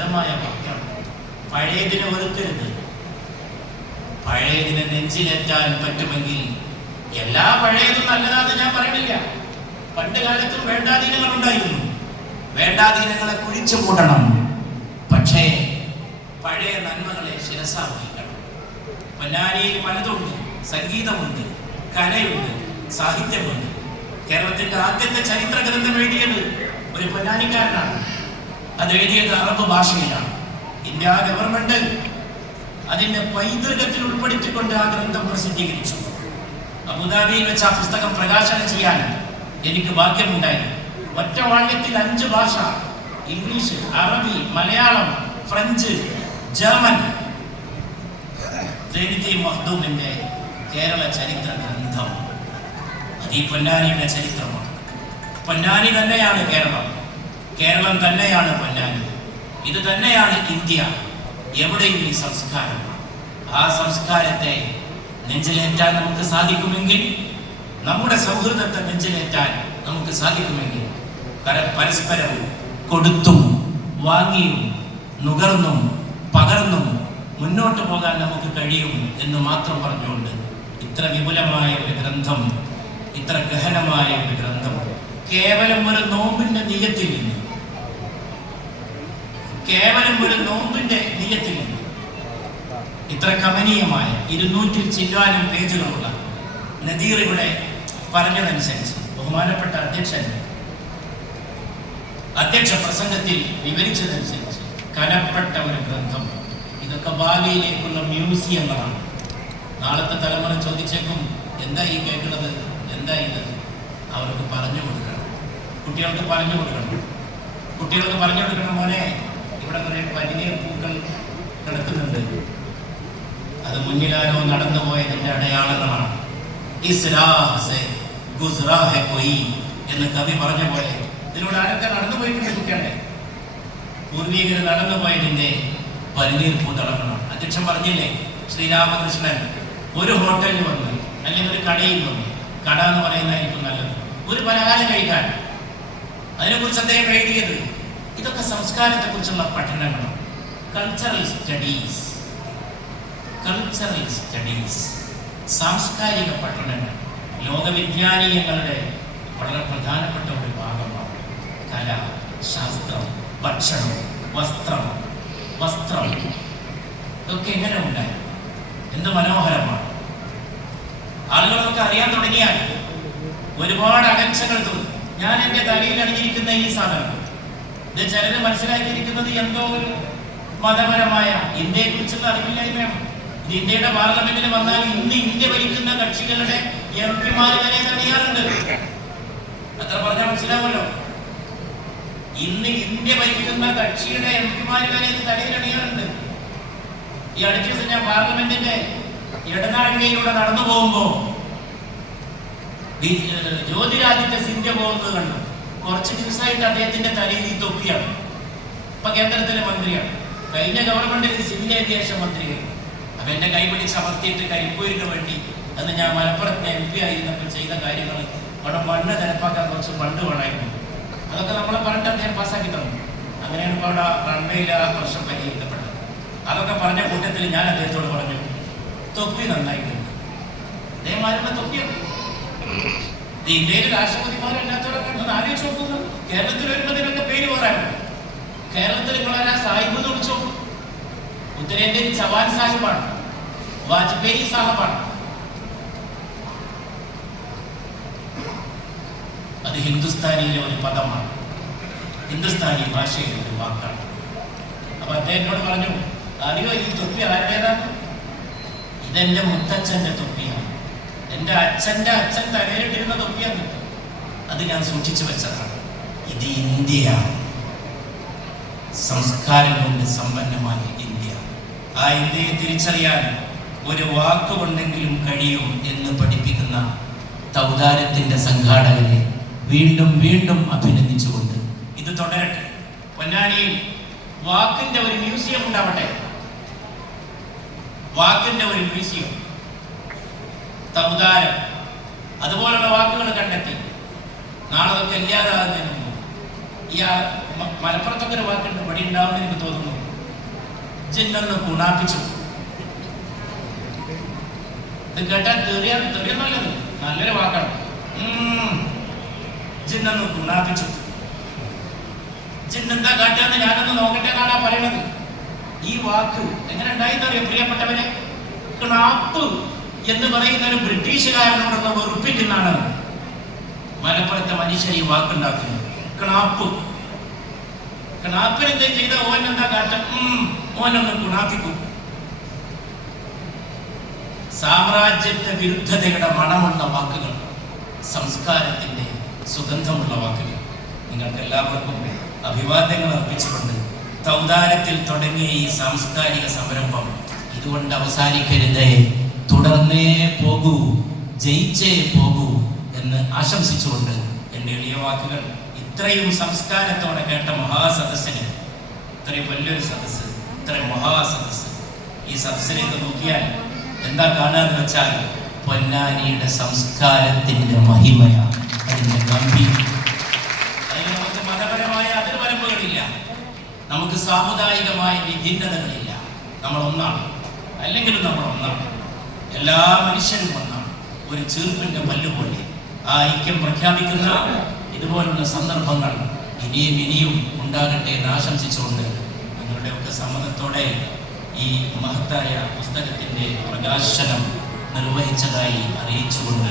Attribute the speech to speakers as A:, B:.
A: സുന്ദരമായ വാക്യം പഴയതിനെ വെറുക്കരുത്. പഴയതിനെ നെഞ്ചിലെത്താൻ പറ്റുമെങ്കിൽ എല്ലാ പഴയതും നല്ലതാണെന്ന് ഞാൻ പറയണില്ല പണ്ട് കാലത്തും വേണ്ടാധീനങ്ങൾ ഉണ്ടായിരുന്നു. വേണ്ടാധീനങ്ങളെ കുഴിച്ചു കൂട്ടണം പക്ഷേ പഴയ നന്മകളെ ശിരസാവഹിക്കണം പൊന്നാനിയിൽ പലതുണ്ട്. സംഗീതമുണ്ട് കലയുണ്ട് സാഹിത്യമുണ്ട്. കേരളത്തിന്റെ ആദ്യത്തെ ചരിത്ര ഗ്രന്ഥം എഴുതിയത് ഒരു പൊന്നാനിക്കാരനാണ്. അത് എഴുതിയത് അറബ് ഭാഷയിലാണ്. ഇന്ത്യ ഗവൺമെന്റ് അതിന്റെ പൈതൃകത്തിൽ ഉൾപ്പെടുത്തിക്കൊണ്ട് ആ ഗ്രന്ഥം പ്രസിദ്ധീകരിച്ചു. അബുദാബിയിൽ വെച്ച് ആ പുസ്തകം പ്രകാശനം ചെയ്യാൻ എനിക്ക് ഭാഗ്യമുണ്ടായി. ഒറ്റ വാക്യത്തിൽ അഞ്ച് ഭാഷ ഇംഗ്ലീഷ് അറബി മലയാളം ഫ്രഞ്ച് ജർമ്മൻ മഹ്ദൂമിന്റെ കേരള ചരിത്ര ഗ്രന്ഥം. അത് ഈ പൊന്നാനിയുടെ ചരിത്രമാണ്. പൊന്നാനി തന്നെയാണ് കേരളം. കേരളം തന്നെയാണ് പൊന്നാനി. ഇത് തന്നെയാണ് ഇന്ത്യ. എവിടെയും ഈ സംസ്കാരം. ആ സംസ്കാരത്തെ നെഞ്ചിലേറ്റാൻ നമുക്ക് സാധിക്കുമെങ്കിൽ നമ്മുടെ സൗഹൃദത്തെ നെഞ്ചിലേറ്റാൻ നമുക്ക് സാധിക്കുമെങ്കിൽ പരസ്പരം കൊടുത്തും വാങ്ങിയും നുകർന്നും പകർന്നും മുന്നോട്ട് പോകാൻ നമുക്ക് കഴിയും എന്ന് മാത്രം പറഞ്ഞുകൊണ്ട് ഇത്ര വിപുലമായ ഒരു ഗ്രന്ഥം ഇത്ര ഗഹനമായ ഒരു ഗ്രന്ഥം കേവലം ഒരു നോമ്പിന്റെ നീയത്തിൽ നിന്ന് കേവലം ഒരു നോമ്പിന്റെ നീയത്തിൽ ഇത്ര കമനീയമായ ഇരുന്നൂറ്റിൽ ചില്ലാനും പേജുകളുള്ള നദീർ ഇവിടെ പറഞ്ഞതനുസരിച്ച് ബഹുമാനപ്പെട്ട അധ്യക്ഷൻ അധ്യക്ഷ പ്രസംഗത്തിൽ വിവരിച്ചതനുസരിച്ച് കനപ്പെട്ട ഒരു ഗ്രന്ഥം. ഇതൊക്കെ ഭാവിയിലേക്കുള്ള മ്യൂസിയങ്ങളാണ്. നാളത്തെ തലമുറ ചോദിച്ചേക്കും എന്താ ഈ കേൾക്കുന്നത്? എന്താ ഇത്? അവർക്ക് പറഞ്ഞു കൊടുക്കണം. കുട്ടികൾക്ക് പറഞ്ഞു കൊടുക്കണം. കുട്ടികൾക്ക് പറഞ്ഞു കൊടുക്കണം മോനെ ഇവിടെ കുറെ വലിയ പൂക്കൾ കിടക്കുന്നുണ്ട്. അത് മുന്നിലാരോ നടന്നു പോയതിന്റെ അടയാളങ്ങളാണ്. എന്ന് കവി പറഞ്ഞ പോലെ ഇതിലൂടെ ആരൊക്കെ നടന്നു പോയിട്ടുണ്ട് കുട്ടികളെ? പൂർവീകർ നടന്നു പോയതിന്റെ പരിനീർ പൂതളങ്ങളാണ് അധ്യക്ഷൻ പറഞ്ഞില്ലേ ശ്രീരാമകൃഷ്ണൻ ഒരു ഹോട്ടലിൽ വന്ന് അല്ലെങ്കിൽ ഒരു കടയിൽ വന്ന്. കട എന്ന് പറയുന്നതായിരിക്കും നല്ലത്. ഒരു പലഹാരം കഴിക്കാൻ. അതിനെക്കുറിച്ച് അദ്ദേഹം എഴുതിയത് ഇതൊക്കെ സംസ്കാരത്തെ കുറിച്ചുള്ള പഠനങ്ങളാണ് കൾച്ചറൽ സ്റ്റഡീസ് കൾച്ചറൽ സ്റ്റഡീസ് സാംസ്കാരിക പഠനങ്ങൾ. ലോകവിജ്ഞാനീയങ്ങളുടെ വളരെ പ്രധാനപ്പെട്ട ഒരു ഭാഗമാണ് കല ശാസ്ത്രം ഭക്ഷണം വസ്ത്രം വസ്ത്രം. ഇതൊക്കെ എങ്ങനെ ഉണ്ടായി? എന്ത് മനോഹരമാണ്? ആളുകളൊക്കെ അറിയാൻ തുടങ്ങിയാൽ ഒരുപാട് അകൽച്ചകൾ തോന്നും. ഞാൻ എന്റെ തലയിൽ അണിഞ്ഞിരിക്കുന്ന ഈ സാധനം. ഇത് ചിലര് മനസ്സിലാക്കിയിരിക്കുന്നത് എന്തോ ഒരു മതപരമായ ഇന്ത്യയെ കുറിച്ചുള്ള അറിവില്ലായ്മയാണ്. ഇത് ഇന്ത്യയുടെ പാർലമെന്റിൽ വന്നാൽ ഇന്ന് ഇന്ത്യ ഭരിക്കുന്ന കക്ഷികളുടെ എം പിമാർ വരെ തണിയാറുണ്ട് അത്ര പറഞ്ഞാൽ മനസ്സിലാവുമല്ലോ. ഇന്ന് ഇന്ത്യ ഭരിക്കുന്ന കക്ഷിയുടെ എം പിമാർ വരെ ഇത് തടയിലണിയാറുണ്ട് ഈ അടുത്ത ദിവസം ഞാൻ പാർലമെന്റിന്റെ ഇടനാഴികയിലൂടെ നടന്നു പോകുമ്പോ ജ്യോതിരാദിത്യ സിന്ധ്യ പോകുന്നത് കണ്ടു. കുറച്ച് ദിവസമായിട്ട് അദ്ദേഹത്തിന്റെ തലയിൽ ഈ തൊപ്പിയാണ്. ഇപ്പൊ കേന്ദ്രത്തിലെ മന്ത്രിയാണ്. കഴിഞ്ഞ ഗവൺമെന്റിൽ സിവിൽ ഏവിയേഷൻ മന്ത്രിയായി. അപ്പൊ എന്റെ കൈപിടി ചമർത്തിയിട്ട് കരിപ്പൂരിന് വേണ്ടി അന്ന് ഞാൻ മലപ്പുറത്തെ എം പി ആയിരുന്നപ്പോൾ ചെയ്ത കാര്യങ്ങൾ അവിടെ മണ്ണ് നിരപ്പാക്കാൻ കുറച്ച് ഫണ്ട് വേണമായിരുന്നു. അതൊക്കെ നമ്മളെ പറഞ്ഞിട്ട് അദ്ദേഹം പാസ്സാക്കി തന്നു. അങ്ങനെയാണ് ഇപ്പോൾ അവിടെ റൺവേയിൽ ആ പ്രശ്നം പരിഹരിക്കപ്പെട്ടത്. അതൊക്കെ പറഞ്ഞ കൂട്ടത്തിൽ ഞാൻ അദ്ദേഹത്തോട് പറഞ്ഞു തൊപ്പി നന്നായിട്ടുണ്ട് അദ്ദേഹം ആരുടെ തൊപ്പിയാണ്. ഇന്ത്യയിൽ നോക്കുന്നു കേരളത്തിൽ വരുമ്പോൾ ഇതിനൊക്കെ പേര് പറയാം. കേരളത്തിൽ നിങ്ങളാരാ? സാഹിബ് എന്ന് വിളിച്ചോ? ഉത്തരേന്ത്യൻ ചവാൻ സാഹിബാണ്. വാജ്പേയി സാഹിബാണ്. അത് ഹിന്ദുസ്ഥാനിയിലെ ഒരു പദമാണ്. ഹിന്ദുസ്ഥാനി ഭാഷയിലെ ഒരു വാക്കാണ്. അപ്പൊ അദ്ദേഹത്തോട് പറഞ്ഞു അറിയോ ഈ തൊപ്പി ആരുടേതാണ് ഇതെന്റെ മുത്തച്ഛന്റെ തൊപ്പിയാണ്. എന്റെ അച്ഛന്റെ അച്ഛൻ തലയിലിട്ടിരുന്ന തൊപ്പിയാണ് അത് ഞാൻ സൂക്ഷിച്ചു വെച്ചതാണ്. ഇത് ഇന്ത്യ. സംസ്കാരം കൊണ്ട് സമ്പന്നമായ ഇന്ത്യ. ആ ഇന്ത്യയെ തിരിച്ചറിയാൻ ഒരു വാക്കുകൊണ്ടെങ്കിലും കഴിയും എന്ന് പഠിപ്പിക്കുന്ന തൗദാരത്തിന്റെ സംഘാടകരെ വീണ്ടും വീണ്ടും അഭിനന്ദിച്ചുകൊണ്ട് ഇത് തുടരട്ടെ. പൊന്നാനിയിൽ വാക്കിന്റെ ഒരു മ്യൂസിയം ഉണ്ടാവട്ടെ. വാക്കിന്റെ ഒരു മ്യൂസിയം. തൗദാരം അതുപോലുള്ള വാക്കുകൾ കണ്ടെത്തി. നാളെ അതൊക്കെ ഇല്ലാതാകുന്നതിന് ആ മലപ്പുറത്തൊക്കെ ഒരു വാക്കുണ്ട് ഇവിടെ ഉണ്ടാവുമെന്ന് എനിക്ക് തോന്നുന്നു. ജിന്നൊന്ന് കുണാപ്പിച്ചു. ഇത് കേട്ടാൽ തെറിയ തെറിയൊന്നുമല്ലത് നല്ലൊരു വാക്കാണ്. ജിന്നൊന്ന് കുണാപ്പിച്ചു. ജിന്നെന്താ കാട്ടാന്ന് ഞാനൊന്ന് നോക്കട്ടെ ആ പറയണത്. ഈ വാക്ക് എങ്ങനെ ഉണ്ടായിന്നറിയോ പ്രിയപ്പെട്ടവരെ? ക്ണാപ്പ് എന്ന് പറയുന്ന ഒരു ബ്രിട്ടീഷുകാരനോടുള്ള വെറുപ്പിക്കുന്നതാണ് മലപ്പുറത്തെ മനുഷ്യർ ഈ വാക്കുണ്ടാക്കുന്നത്. ക്ണാപ്പ്. ക്ണാപ്പിന് എന്താ ചെയ്ത? ഓൻ എന്താ കാട്ടം ഓനൊന്ന് കുണാപ്പിക്കും സാമ്രാജ്യത്തെ വിരുദ്ധതയുടെ മണമുള്ള വാക്കുകൾ സംസ്കാരത്തിന്റെ സുഗന്ധമുള്ള വാക്കുകൾ നിങ്ങൾക്ക് എല്ലാവർക്കും അഭിവാദ്യങ്ങൾ അർപ്പിച്ചുകൊണ്ട് തൗദാരത്തിൽ തുടങ്ങിയ ഈ സാംസ്കാരിക സംരംഭം ഇതുകൊണ്ട് അവസാനിക്കരുതേ. തുടർന്നേ പോകൂ ജയിച്ചേ പോകൂ എന്ന് ആശംസിച്ചുകൊണ്ട് എന്റെ എളിയ വാക്കുകൾ ഇത്രയും സംസ്കാരത്തോടെ കേട്ട മഹാസദസ്സിന് ഇത്രയും വലിയൊരു സദസ്സ് ഇത്രയും മഹാസദസ്സ് ഈ സദസ്സിലേക്ക് നോക്കിയാൽ എന്താ കാണാന്ന് വെച്ചാൽ പൊന്നാനിയുടെ സംസ്കാരത്തിന്റെ മഹിമയാണ്. അതിന്റെ ഗംഭീരം. അതിന് നമുക്ക് മതപരമായ അതിർവരമ്പുകളില്ല. നമുക്ക് സാമുദായികമായ വിഭിന്നതകളില്ല. നമ്മൾ ഒന്നാണ് അല്ലെങ്കിലും നമ്മൾ ഒന്നാണ് എല്ലാ മനുഷ്യരും ഒന്നാണ്. ഒരു ചീർപ്പിന്റെ പല്ലുപോലെ ആ ഐക്യം പ്രഖ്യാപിക്കുന്ന ഇതുപോലുള്ള സന്ദർഭങ്ങൾ ഇനിയും ഇനിയും ഉണ്ടാകട്ടെ എന്ന് ആശംസിച്ചുകൊണ്ട് നിങ്ങളുടെയൊക്കെ സമ്മതത്തോടെ ഈ മഹത്തായ പുസ്തകത്തിന്റെ പ്രകാശനം നിർവഹിച്ചതായി അറിയിച്ചുകൊണ്ട്